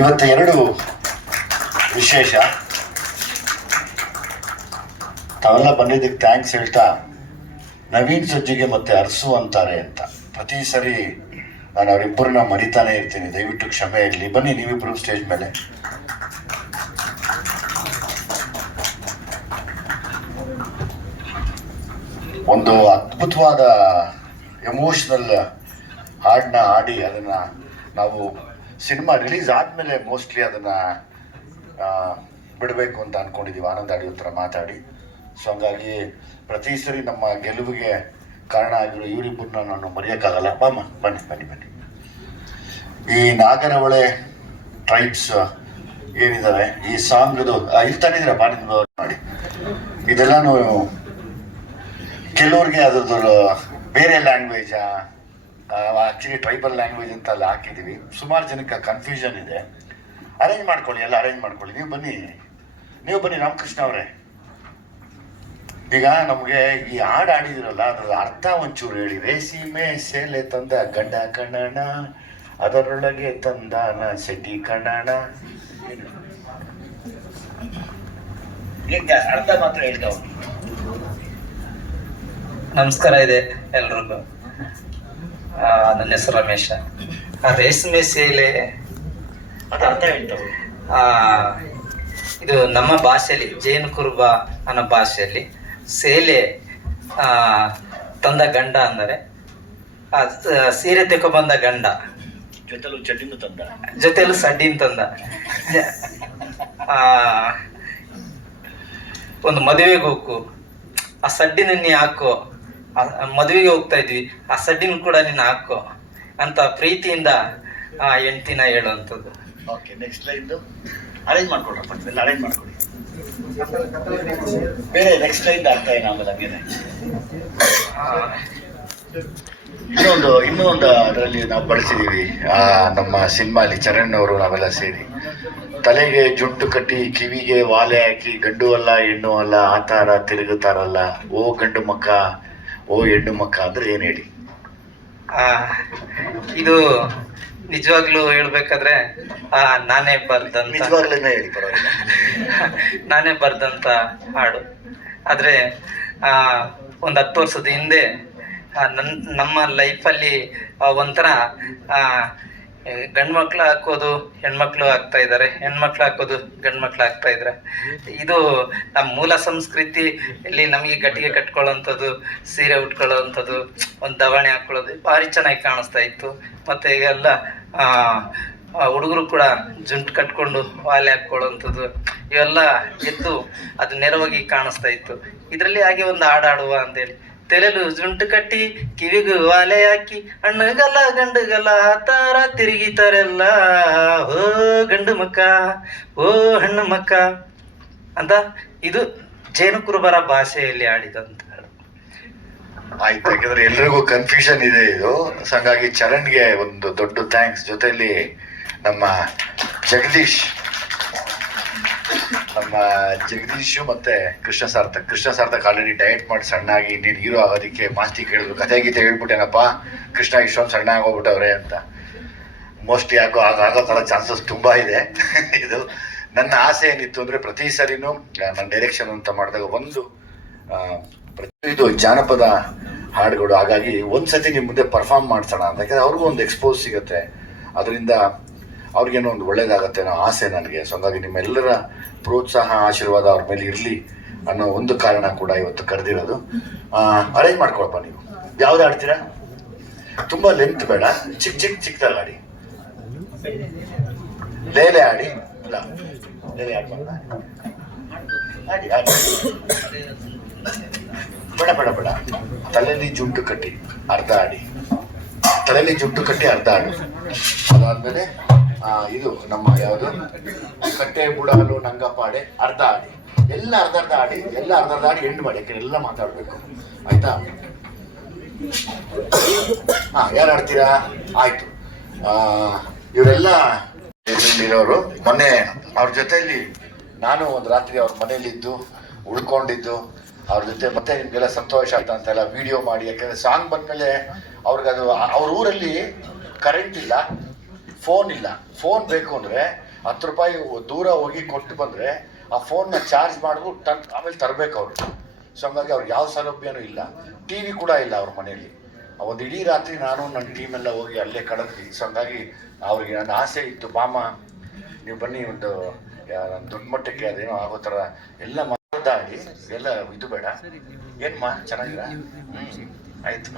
ಇವತ್ತು ಎರಡು ವಿಶೇಷ. ತಾವೆಲ್ಲ ಬಂದಿದ್ದಕ್ಕೆ ಥ್ಯಾಂಕ್ಸ್ ಹೇಳ್ತಾ, ನವೀನ್ ಸಜ್ಜಿಗೆ ಮತ್ತೆ ಅರಸು ಅಂತಾರೆ ಅಂತ. ಪ್ರತಿ ಸರಿ ನಾನು ಅವರಿಬ್ಬರನ್ನ ಮರಿತಾನೆ ಇರ್ತೀನಿ. ದಯವಿಟ್ಟು ಕ್ಷಮೆ ಇರಲಿ. ಬನ್ನಿ ನೀವಿಬ್ಬರು ಸ್ಟೇಜ್ ಮೇಲೆ. ಒಂದು ಅದ್ಭುತವಾದ ಎಮೋಷನಲ್ ಹಾಡನ್ನ ಹಾಡಿ, ಅದನ್ನು ನಾವು ಸಿನಿಮಾ ರಿಲೀಸ್ ಆದಮೇಲೆ ಮೋಸ್ಟ್ಲಿ ಅದನ್ನು ಬಿಡಬೇಕು ಅಂತ ಅಂದ್ಕೊಂಡಿದ್ದೀವಿ ಆನಂದ್ ಅಡಿ ಹತ್ರ ಮಾತಾಡಿ. ಸೊ ಹಂಗಾಗಿ ಪ್ರತಿ ಸರಿ ನಮ್ಮ ಗೆಲುವಿಗೆ ಕಾರಣ ಆಗಿರೋ ಇವರಿಬ್ಬರನ್ನ ನಾನು ಮರೆಯೋಕ್ಕಾಗಲ್ಲ. ಬಾಮ ಬನ್ನಿ ಬನ್ನಿ ಬನ್ನಿ. ಈ ನಾಗರಹೊಳೆ ಟ್ರೈಬ್ಸ್ ಏನಿದ್ದಾವೆ ಈ ಸಾಂಗ್ದು ಇಲ್ಲಿ ತಂದಿದ್ದೀರಾ ಬಾ ಮಾಡಿ. ಇದೆಲ್ಲಾನು ಕೆಲವ್ರಿಗೆ ಅದ್ರದ್ದು, ಬೇರೆ ಲ್ಯಾಂಗ್ವೇಜಾ ಆ್ಯಕ್ಚುಲಿ ಟ್ರೈಬಲ್ ಲ್ಯಾಂಗ್ವೇಜ್ ಅಂತ ಅಲ್ಲಿ ಹಾಕಿದ್ದೀವಿ ಸುಮಾರು ಜನಕ್ಕೆ ಕನ್ಫ್ಯೂಷನ್ ಇದೆ. ಅರೇಂಜ್ ಮಾಡ್ಕೊಳ್ಳಿ ಎಲ್ಲ ಅರೇಂಜ್ ಮಾಡ್ಕೊಳ್ಳಿ. ನೀವು ಬನ್ನಿ. ನೀವು ಬನ್ನಿ ರಾಮಕೃಷ್ಣ ಅವರೇ. ಈಗ ನಮಗೆ ಈ ಹಾಡು ಆಡಿದಿರಲ್ಲ ಅದರ ಅರ್ಥ ಒಂಚೂರು ಹೇಳಿ. ರೇಸಿಮೆ ಸೇಲೆ ತಂದ ಗಂಡ ಕಣ್ಣಣ ಅದರೊಳಗೆ ತಂದಾನ ಸೆಟಿ ಕಣ್ಣಣ ಅರ್ಥ ಮಾತ್ರ ಹೇಳ್ತಾವ ನಮಸ್ಕಾರ ಇದೆ ಎಲ್ರಿಗೂ. ನನ್ನ ಹೆಸರು ರಮೇಶ. ಆ ರೇಷ್ಮೆ ಸೇಲೆ. ಅದು ಅರ್ಥ ಆ, ಇದು ನಮ್ಮ ಭಾಷೆಯಲ್ಲಿ ಜೇನು ಕುರುಬ ಅನ್ನೋ ಭಾಷೆಯಲ್ಲಿ ಸೇಲೆ ಆ, ತಂದ ಗಂಡ ಅಂದರೆ ಆ, ಸ- ಸೀರೆ ತೆಕೊಬಂದ ಗಂಡ. ಜೊತೆಲು ಚಡ್ಡಿನೂ ತಂದ. ಜೊತೆಲು ಸಡ್ಡಿನ ತಂದ. ಆ, ಒಂದು ಮದುವೆಗೆ ಹೋಗು. ಆ ಸಡ್ಡಿನ ನೀ ಹಾಕೋ. ಮದುವೆಗೆ ಹೋಗ್ತಾ ಇದ್ವಿ. ಆ ಸಡ್ಡಿನ ಕೂಡ ನೀನು ಹಾಕೋ ಅಂತ ಪ್ರೀತಿಯಿಂದ ಆ ಹೆಂಡ್ತಿನ ಹೇಳುವಂಥದ್ದು. ಓಕೆ ನೆಕ್ಸ್ಟ್ ಲೈನ್ ಅರೇಂಜ್ ಮಾಡ್ಕೊಡ್ರಪ್ಪ ಪಕ್ಕದಲ್ಲಿ ಅರೇಂಜ್ ಮಾಡ್ಕೊಡಿ. ಬೇರೆ ನೆಕ್ಸ್ಟ್ ಲೈನ್ ಆಗ್ತಾ ಏನು ಆಮೇಲೆ ಹಂಗೇನೆ. ಇನ್ನೊಂದು ಇನ್ನೂ ಒಂದು ಅದರಲ್ಲಿ ನಾವು ಬಳಸಿದೀವಿ ಆ, ನಮ್ಮ ಸಿನಿಮಾಲಿ ಚರಣ್ ಅವರು ನಾವೆಲ್ಲ ಸೇರಿ. ತಲೆಗೆ ಜುಟ್ಟು ಕಟ್ಟಿ ಕಿವಿಗೆ ವಾಲೆ ಹಾಕಿ ಗಂಡು ಅಲ್ಲ ಹೆಣ್ಣು ಅಲ್ಲ ಆತಾರ ತಿರುಗುತ್ತಾರಲ್ಲ. ಓ ಗಂಡು ಮಕ್ಕ ಓ ಹೆಣ್ಣು ಮಕ್ಕ ಅಂದ್ರೆ ಏನು ಹೇಳಿ? ಇದು ನಿಜವಾಗ್ಲೂ ಹೇಳ್ಬೇಕಾದ್ರೆ ಆ ನಾನೇ ಬರ್ದಂತ ನಿಜವಾಗ್ಲೂ ಹೇಳಿ ನಾನೇ ಬರ್ದಂತ ಹಾಡು. ಆದ್ರೆ ಆ ಒಂದು ಹತ್ತು ವರ್ಷದ ಹಿಂದೆ ನಮ್ಮ ನನ್ ನಮ್ಮ ಲೈಫಲ್ಲಿ ಒಂಥರ ಗಂಡ್ ಮಕ್ಳು ಹಾಕೋದು, ಹೆಣ್ಮಕ್ಳು ಹಾಕ್ತಾ ಇದ್ದಾರೆ ಹೆಣ್ಮಕ್ಳು ಹಾಕೋದು ಗಂಡ್ ಮಕ್ಳು ಹಾಕ್ತಾ ಇದ್ದಾರೆ ಇದು ನಮ್ಮ ಮೂಲ ಸಂಸ್ಕೃತಿ. ಇಲ್ಲಿ ನಮಗೆ ಗಟ್ಟಿಗೆ ಕಟ್ಕೊಳ್ಳೋಂಥದ್ದು, ಸೀರೆ ಉಟ್ಕೊಳ್ಳೋವಂಥದ್ದು ಒಂದು ದವಣೆ ಹಾಕೊಳ್ಳೋದು, ಭಾರಿ ಚೆನ್ನಾಗಿ ಕಾಣಿಸ್ತಾ ಇತ್ತು. ಮತ್ತೆ ಈಗೆಲ್ಲ ಹುಡುಗರು ಕೂಡ ಜುಂಟು ಕಟ್ಕೊಂಡು ವಾಲೆ ಹಾಕೊಳ್ಳುವಂಥದ್ದು ಇವೆಲ್ಲ ಎದ್ದು ಅದು ನೆರವಾಗಿ ಕಾಣಿಸ್ತಾ ಇತ್ತು. ಇದರಲ್ಲಿ ಹಾಗೆ ಒಂದು ಹಾಡಾಡುವ ಅಂತೇಳಿ ತೆಲೆಲು ಜುಂಟು ಕಟ್ಟಿ, ಕಿವಿಗೂ ವಾಲೆ ಹಾಕಿ ಹಣ್ಣುಗಲ್ಲ ಗಂಡುಗಲ್ಲ ತರ ತಿರುಗಿತಾರೆಲ್ಲ ಓ ಗಂಡು ಮಕ್ಕ, ಓ ಹಣ್ಣು ಮಕ್ಕ ಅಂತ ಇದು ಜೇನು ಕುರುಬರ ಭಾಷೆಯಲ್ಲಿ ಆಡಿದಂತ. ಆಯ್ತು, ಯಾಕಂದ್ರೆ ಎಲ್ರಿಗೂ ಕನ್ಫ್ಯೂಷನ್ ಇದೆ ಇದು ಹಾಗಾಗಿ ಚರಣ್ಗೆ ಒಂದು ದೊಡ್ಡ ಥ್ಯಾಂಕ್ಸ್ ಜೊತೆಯಲ್ಲಿ ನಮ್ಮ ಜಗದೀಶ್ ನಮ್ಮ ಜಗದೀಶು ಮತ್ತೆ ಕೃಷ್ಣ ಸಾರ್ಥಕ್ ಕೃಷ್ಣ ಸಾರ್ಥಕ್ ಆಲ್ರೆಡಿ ಡಯಟ್ ಮಾಡಿ ಸಣ್ಣಾಗಿ ಇನ್ನೇನು ಹೀರೋ ಆಗೋದಕ್ಕೆ ಮಾಸ್ತಿ ಕೇಳಿದ್ರು. ಕಥೆ ಗೀತೆ ಹೇಳ್ಬಿಟ್ಟೇನಪ್ಪ ಕೃಷ್ಣ ಇಷ್ಟೊಂದು ಸಣ್ಣ ಆಗೋಗ್ಬಿಟ್ಟವ್ರೆ ಅಂತ. ಮೋಸ್ಟ್ಲಿ ಯಾಕೋ ಆಗ ಥರ ಚಾನ್ಸಸ್ ತುಂಬ ಇದೆ. ಇದು ನನ್ನ ಆಸೆ ಏನಿತ್ತು ಅಂದರೆ ಪ್ರತಿ ಸರಿನು ನನ್ನ ಡೈರೆಕ್ಷನ್ ಅಂತ ಮಾಡಿದಾಗ ಒಂದು ಇದು ಜಾನಪದ ಹಾಡುಗಳು, ಹಾಗಾಗಿ ಒಂದ್ಸತಿ ನಿಮ್ಮ ಮುಂದೆ ಪರ್ಫಾರ್ಮ್ ಮಾಡ್ಸೋಣ ಅಂತ. ಅವ್ರಿಗೂ ಒಂದು ಎಕ್ಸ್ಪೋಸ್ ಸಿಗುತ್ತೆ. ಅದರಿಂದ ಅವ್ರಿಗೇನೋ ಒಂದು ಒಳ್ಳೇದಾಗತ್ತೆ ಅನ್ನೋ ಆಸೆ ನನಗೆ. ಸೊ ಹಾಗಾಗಿ ನಿಮ್ಮೆಲ್ಲರ ಪ್ರೋತ್ಸಾಹ, ಆಶೀರ್ವಾದ ಅವ್ರ ಮೇಲೆ ಇರಲಿ ಅನ್ನೋ ಒಂದು ಕಾರಣ ಕೂಡ ಇವತ್ತು ಕರೆದಿರೋದು. ಅರೇಂಜ್ ಮಾಡ್ಕೊಳಪ್ಪ ನೀವು. ಯಾವ್ದು ಆಡ್ತೀರಾ? ತುಂಬ ಲೆಂತ್ ಬೇಡ. ಚಿಕ್ಕ ಚಿಕ್ಕ ಚಿಕ್ಕದಾಗ ಆಡಿ. ಲೇಲೆ ಆಡಿ? ಆಡಿ ಬೇಡ ಬೇಡ ಬೇಡ. ತಲೆಯಲ್ಲಿ ಜುಂಟು ಕಟ್ಟಿ ಅರ್ಧ ಆಡಿ. ತಲೆಯಲ್ಲಿ ಜುಂಟು ಕಟ್ಟಿ ಅರ್ಧ ಆಡು. ಅದಾದ್ಮೇಲೆ ಇದು ನಮ್ಮ ಯಾವುದು? ಕಟ್ಟೆ, ಬುಡಾಲು, ನಂಗಪ್ಪಾಡೆ, ಅರ್ಧ ಆಡಿ. ಎಲ್ಲ ಅರ್ಧ ಅರ್ಧ ಆಡಿ, ಎಲ್ಲ ಅರ್ಧ ಅರ್ಧ ಆಡಿ ಎಂಡ್ ಮಾಡಿ. ಯಾಕಂದ್ರೆ ಎಲ್ಲ ಮಾತಾಡ್ಬೇಕು. ಆಯ್ತಾ? ಹಾ, ಯಾರು ಆಡ್ತೀರಾ? ಆಯ್ತು. ಇವರೆಲ್ಲ ಇರೋರು ಮೊನ್ನೆ ಅವ್ರ ಜೊತೆಯಲ್ಲಿ ನಾನು ಒಂದು ರಾತ್ರಿ ಅವ್ರ ಮನೇಲಿದ್ದು ಉಳ್ಕೊಂಡಿದ್ದು. ಅವ್ರ ಜೊತೆ ಮತ್ತೆ ನಿಮ್ಗೆಲ್ಲ ಸಂತೋಷ ಆಯ್ತಾ ಅಂತೆಲ್ಲ ವಿಡಿಯೋ ಮಾಡಿ. ಯಾಕಂದ್ರೆ ಸಾಂಗ್ ಬಂದ್ಮೇಲೆ ಅವ್ರಿಗೆ ಅದು ಅವ್ರ ಊರಲ್ಲಿ ಕರೆಂಟ್ ಇಲ್ಲ. ಫೋನ್ ಇಲ್ಲ. ಫೋನ್ ಬೇಕು ಅಂದರೆ ಹತ್ತು ರೂಪಾಯಿ ದೂರ ಹೋಗಿ ಕೊಟ್ಟು ಬಂದರೆ ಆ ಫೋನ್ನ ಚಾರ್ಜ್ ಮಾಡಿದ್ರು ಟನ್ ಆಮೇಲೆ ತರಬೇಕು ಅವರು. ಸೊ ಹಂಗಾಗಿ ಅವ್ರಿಗೆ ಯಾವ ಸೌಲಭ್ಯನೂ ಇಲ್ಲ. ಟಿ ವಿ ಕೂಡ ಇಲ್ಲ ಅವ್ರ ಮನೆಯಲ್ಲಿ. ಒಂದು ಇಡೀ ರಾತ್ರಿ ನಾನು ನನ್ನ ಟೀಮೆಲ್ಲ ಹೋಗಿ ಅಲ್ಲೇ ಕಳೆದ್ವಿ. ಸೊ ಹಂಗಾಗಿ ಅವ್ರಿಗೆ ನನ್ನ ಆಸೆ ಇತ್ತು ಬಾಮ ನೀವು ಬನ್ನಿ ಒಂದು ದೊಡ್ಡ ಮಟ್ಟಕ್ಕೆ ಅದೇನೋ ಆಗೋ ಥರ ಎಲ್ಲ ಮಾತಾಡಿ, ಎಲ್ಲ ಇದು ಬೇಡ. ಏನ್ಮಾ ಚೆನ್ನಾಗಿರ ಹ್ಞೂ ಆಯ್ತು